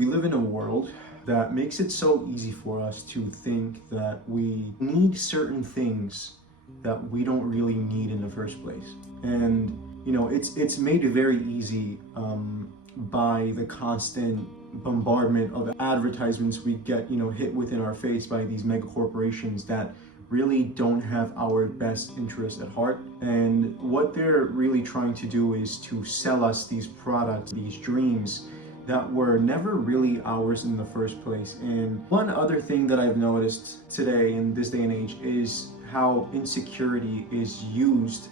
We live in a world that makes it so easy for us to think that we need certain things that we don't really need in the first place. And it's made very easy by the constant bombardment of advertisements we get hit within our face by these mega corporations that really don't have our best interest at heart. And what they're really trying to do is to sell us these products, these dreams that were never really ours in the first place. And one other thing that I've noticed today in this day and age is how insecurity is used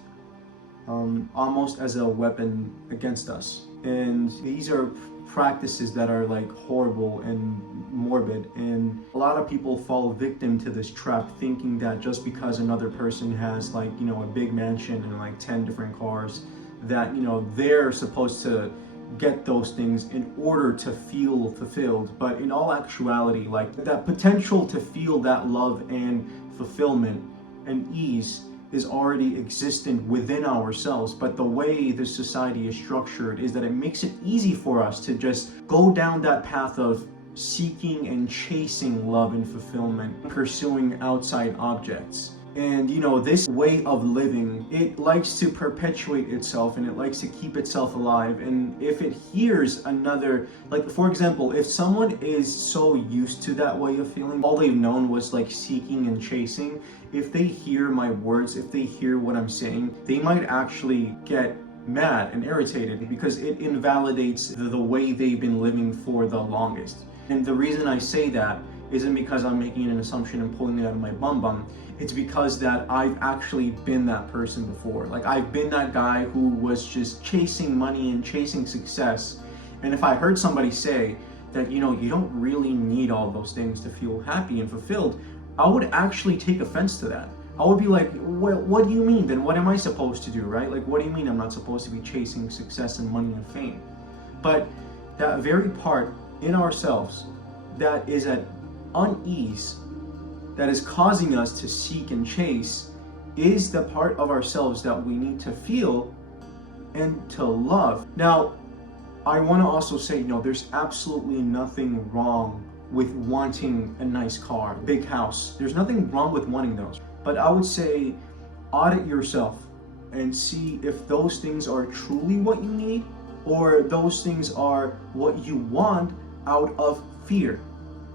almost as a weapon against us. And these are practices that are like horrible and morbid, and a lot of people fall victim to this trap, thinking that just because another person has like a big mansion and like 10 different cars, that they're supposed to get those things in order to feel fulfilled. But in all actuality, like that potential to feel that love and fulfillment and ease is already existent within ourselves. But the way this society is structured is that it makes it easy for us to just go down that path of seeking and chasing love and fulfillment, pursuing outside objects. And this way of living, it likes to perpetuate itself and it likes to keep itself alive. And if it hears another, like for example, if someone is so used to that way of feeling, all they've known was like seeking and chasing, if they hear my words, if they hear what I'm saying, they might actually get mad and irritated because it invalidates the way they've been living for the longest. And the reason I say that isn't because I'm making an assumption and pulling it out of my bum. It's because that I've actually been that person before. Like I've been that guy who was just chasing money and chasing success. And if I heard somebody say that, you don't really need all those things to feel happy and fulfilled, I would actually take offense to that. I would be like, well, what do you mean? Then what am I supposed to do, right? Like, what do you mean I'm not supposed to be chasing success and money and fame? But that very part in ourselves that is at unease, that is causing us to seek and chase, is the part of ourselves that we need to feel and to love. Now, I want to also say, there's absolutely nothing wrong with wanting a nice car, big house. There's nothing wrong with wanting those. But I would say audit yourself and see if those things are truly what you need, or those things are what you want out of fear.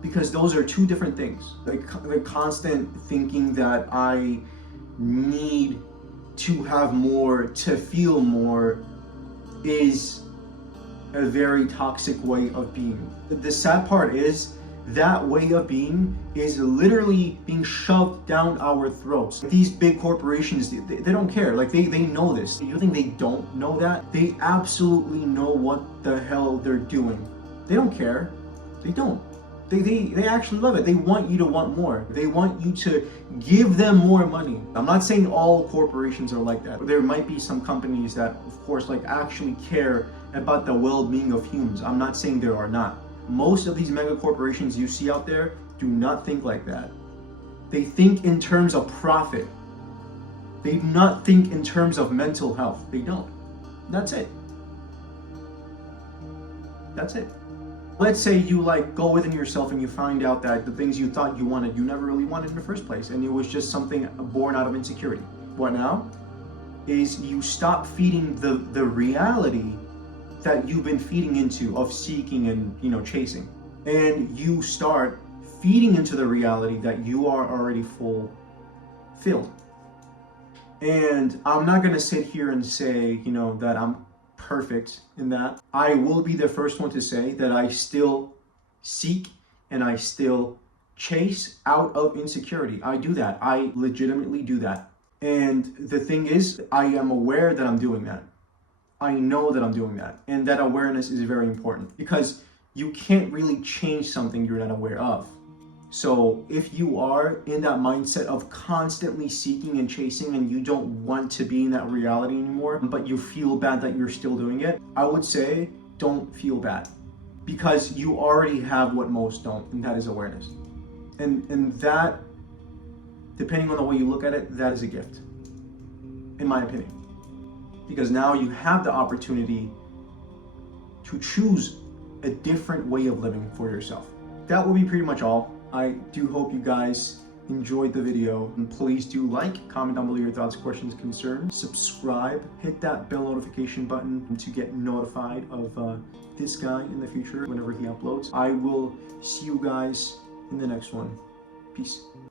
Because those are two different things. The constant thinking that I need to have more, to feel more, is a very toxic way of being. The sad part is that way of being is literally being shoved down our throats. These big corporations, they don't care. Like they know this. You think they don't know that? They absolutely know what the hell they're doing. They don't care. They don't. They actually love it. They want you to want more. They want you to give them more money. I'm not saying all corporations are like that. There might be some companies that, of course, like actually care about the well-being of humans. I'm not saying there are not. Most of these mega corporations you see out there do not think like that. They think in terms of profit. They do not think in terms of mental health. They don't. That's it. That's it. Let's say you go within yourself and you find out that the things you thought you wanted, you never really wanted in the first place, and it was just something born out of insecurity. What now is you stop feeding the reality that you've been feeding into of seeking and chasing, and you start feeding into the reality that you are already fulfilled. And I'm not gonna sit here and say that I'm perfect in that. I will be the first one to say that I still seek and I still chase out of insecurity. I do that. I legitimately do that. And the thing is, I am aware that I'm doing that. I know that I'm doing that. And that awareness is very important, because you can't really change something you're not aware of. So if you are in that mindset of constantly seeking and chasing and you don't want to be in that reality anymore, but you feel bad that you're still doing it, I would say don't feel bad, because you already have what most don't, and that is awareness. And that, depending on the way you look at it, that is a gift, in my opinion. Because now you have the opportunity to choose a different way of living for yourself. That will be pretty much all. I do hope you guys enjoyed the video, and please do like, comment down below your thoughts, questions, concerns, subscribe, hit that bell notification button to get notified of this guy in the future whenever he uploads. I will see you guys in the next one. Peace.